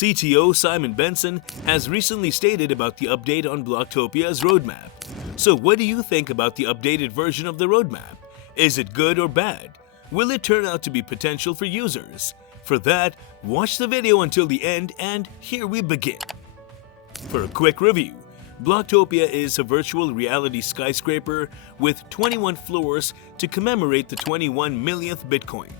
CTO Simon Benson has recently stated about the update on Bloktopia's roadmap. So what do you think about the updated version of the roadmap? Is it good or bad? Will it turn out to be potential for users? For that, watch the video until the end, and here we begin. For a quick review, Bloktopia is a virtual reality skyscraper with 21 floors to commemorate the 21 millionth Bitcoin.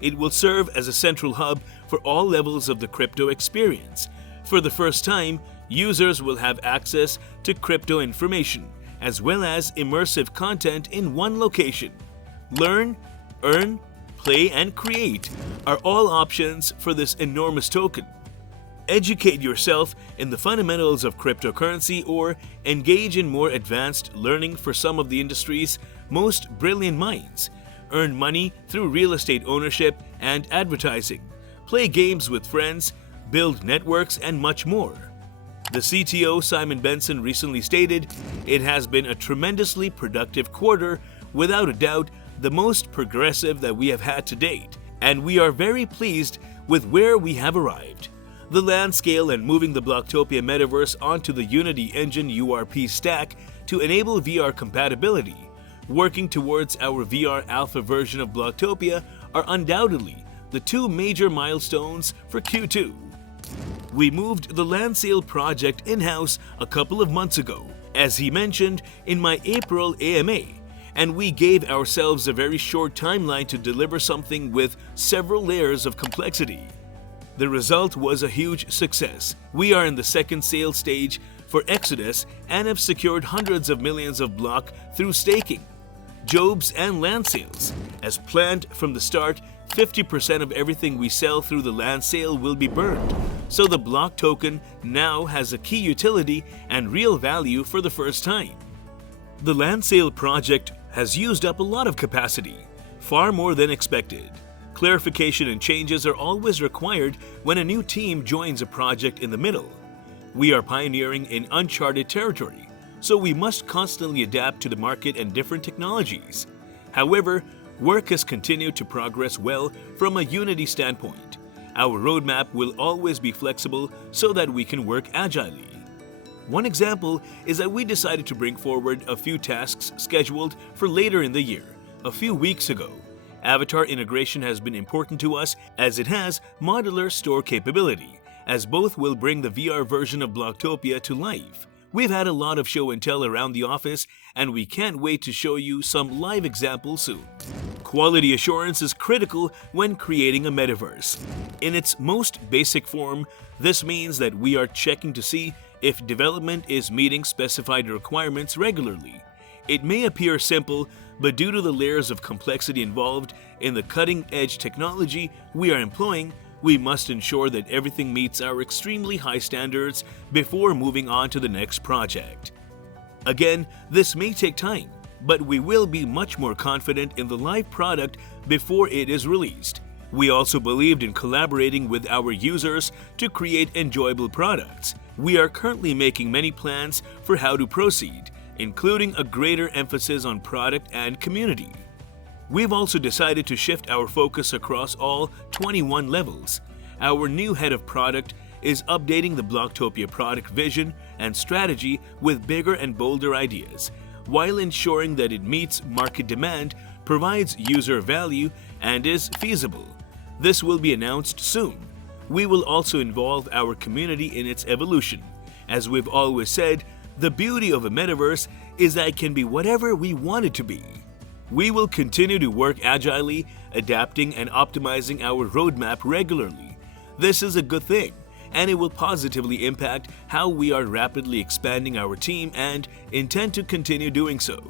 It will serve as a central hub for all levels of the crypto experience. For the first time, users will have access to crypto information as well as immersive content in one location. Learn, earn, play, and create are all options for this enormous token. Educate yourself in the fundamentals of cryptocurrency or engage in more advanced learning for some of the industry's most brilliant minds. Earn money through real estate ownership and advertising. Play games with friends, build networks, and much more. The CTO Simon Benson recently stated, "It has been a tremendously productive quarter, without a doubt the most progressive that we have had to date, and we are very pleased with where we have arrived. The land scale and moving the Bloktopia metaverse onto the Unity Engine URP stack to enable VR compatibility, working towards our VR alpha version of Bloktopia are undoubtedly the two major milestones for Q2. We moved the land sale project in-house a couple of months ago, as he mentioned in my April AMA, and we gave ourselves a very short timeline to deliver something with several layers of complexity. The result was a huge success. We are in the second sale stage for Exodus and have secured hundreds of millions of block through staking, jobs, and land sales. As planned from the start, 50% of everything we sell through the land sale will be burned, so the block token now has a key utility and real value for the first time. The land sale project has used up a lot of capacity, far more than expected. Clarification and changes are always required when a new team joins a project in the middle. We are pioneering in uncharted territory, so we must constantly adapt to the market and different technologies. However, work has continued to progress well from a Unity standpoint. Our roadmap will always be flexible so that we can work agilely. One example is that we decided to bring forward a few tasks scheduled for later in the year, a few weeks ago. Avatar integration has been important to us as it has modular store capability, as both will bring the VR version of Bloktopia to life. We've had a lot of show and tell around the office, and we can't wait to show you some live examples soon. Quality assurance is critical when creating a metaverse. In its most basic form, this means that we are checking to see if development is meeting specified requirements regularly. It may appear simple, but due to the layers of complexity involved in the cutting-edge technology we are employing, we must ensure that everything meets our extremely high standards before moving on to the next project. Again, this may take time, but we will be much more confident in the live product before it is released. We also believed in collaborating with our users to create enjoyable products. We are currently making many plans for how to proceed, including a greater emphasis on product and community. We've also decided to shift our focus across all 21 levels. Our new head of product is updating the Bloktopia product vision and strategy with bigger and bolder ideas, while ensuring that it meets market demand, provides user value, and is feasible. This will be announced soon. We will also involve our community in its evolution. As we've always said, the beauty of a metaverse is that it can be whatever we want it to be. We will continue to work agilely, adapting and optimizing our roadmap regularly. This is a good thing, and it will positively impact how we are rapidly expanding our team and intend to continue doing so.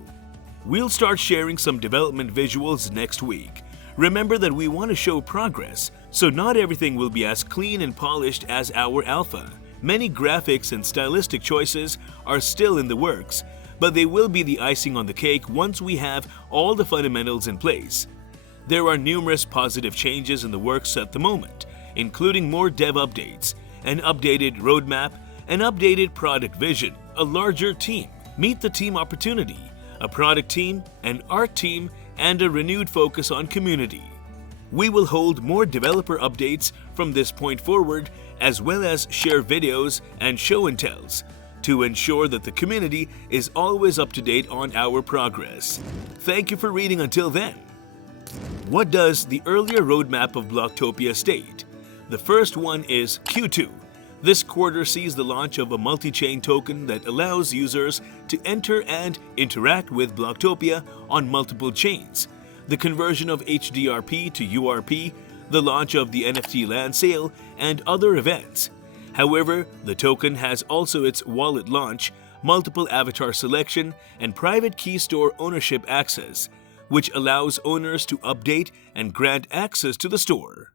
We'll start sharing some development visuals next week. Remember that we want to show progress, so not everything will be as clean and polished as our alpha. Many graphics and stylistic choices are still in the works, but they will be the icing on the cake once we have all the fundamentals in place. There are numerous positive changes in the works at the moment, including more dev updates, an updated roadmap, an updated product vision, a larger team, meet the team opportunity, a product team, an art team, and a renewed focus on community. We will hold more developer updates from this point forward as well as share videos and show and tells to ensure that the community is always up to date on our progress. Thank you for reading until then. What does the earlier roadmap of Bloktopia state? The first one is Q2. This quarter sees the launch of a multi-chain token that allows users to enter and interact with Bloktopia on multiple chains, the conversion of HDRP to URP, the launch of the NFT land sale, and other events. However, the token has also its wallet launch, multiple avatar selection, and private key store ownership access, which allows owners to update and grant access to the store.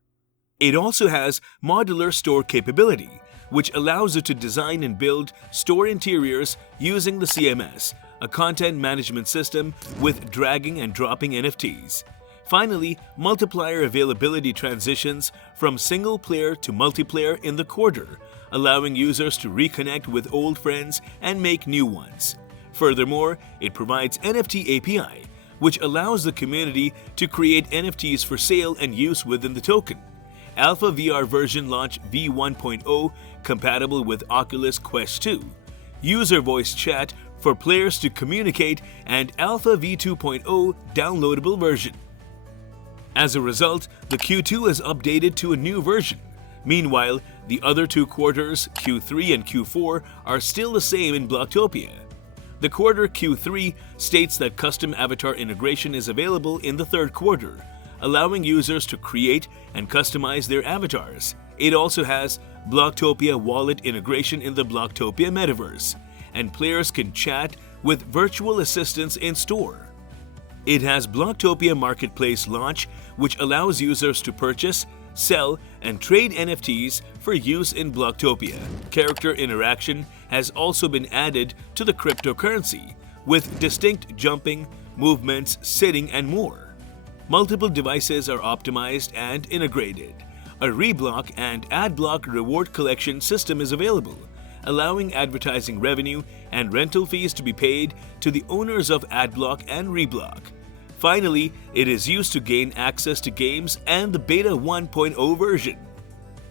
It also has modular store capability, which allows it to design and build store interiors using the CMS, a content management system with dragging and dropping NFTs. Finally, multiplier availability transitions from single player to multiplayer in the quarter, allowing users to reconnect with old friends and make new ones. Furthermore, it provides NFT API, which allows the community to create NFTs for sale and use within the token. Alpha VR version launch V1.0 compatible with Oculus Quest 2. User voice chat for players to communicate, and Alpha V2.0 downloadable version. As a result, the Q2 is updated to a new version. Meanwhile, the other two quarters, Q3 and Q4, are still the same in Bloktopia. The quarter Q3 states that custom avatar integration is available in the third quarter, allowing users to create and customize their avatars. It also has Bloktopia wallet integration in the Bloktopia metaverse, and players can chat with virtual assistants in store. It has Bloktopia Marketplace launch, which allows users to purchase, sell, and trade NFTs for use in Bloktopia. Character interaction has also been added to the cryptocurrency, with distinct jumping, movements, sitting, and more. Multiple devices are optimized and integrated. A reblock and adblock reward collection system is available, allowing advertising revenue and rental fees to be paid to the owners of adblock and reblock. Finally, it is used to gain access to games and the Beta 1.0 version.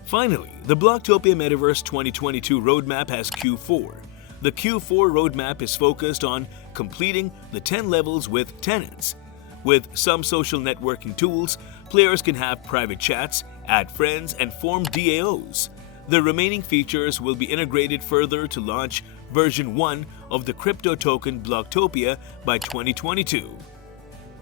Finally, the Bloktopia Metaverse 2022 roadmap has Q4. The Q4 roadmap is focused on completing the 10 levels with tenants. With some social networking tools, players can have private chats, add friends, and form DAOs. The remaining features will be integrated further to launch version 1 of the crypto token Bloktopia by 2022.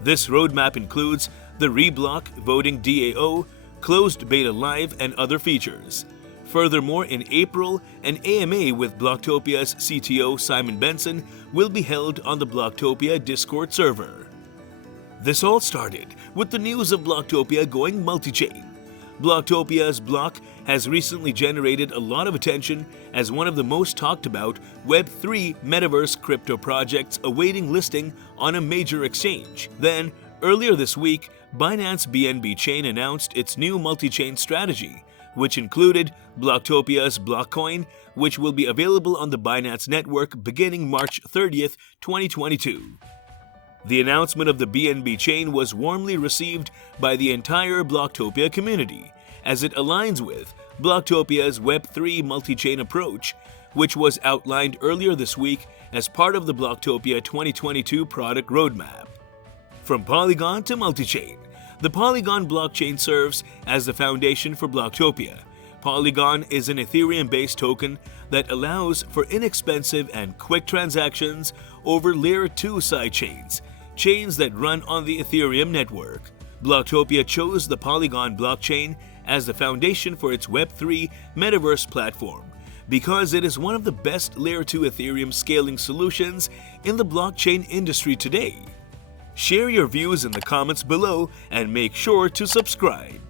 This roadmap includes the reblock voting DAO, closed beta live, and other features. Furthermore, in April, an AMA with Bloktopia's CTO Simon Benson will be held on the Bloktopia Discord server. This all started with the news of Bloktopia going multi-chain. Bloktopia's Blok has recently generated a lot of attention as one of the most talked about Web3 metaverse crypto projects awaiting listing on a major exchange. Then, earlier this week, Binance BNB Chain announced its new multi-chain strategy, which included Bloktopia's Blockcoin, which will be available on the Binance network beginning March 30th, 2022. The announcement of the BNB chain was warmly received by the entire Bloktopia community, as it aligns with Bloktopia's Web3 multi-chain approach, which was outlined earlier this week as part of the Bloktopia 2022 product roadmap. From Polygon to multi-chain, the Polygon blockchain serves as the foundation for Bloktopia. Polygon is an Ethereum-based token that allows for inexpensive and quick transactions over Layer 2 sidechains, chains that run on the Ethereum network. Bloktopia chose the Polygon blockchain as the foundation for its Web3 metaverse platform because it is one of the best Layer 2 Ethereum scaling solutions in the blockchain industry today. Share your views in the comments below and make sure to subscribe.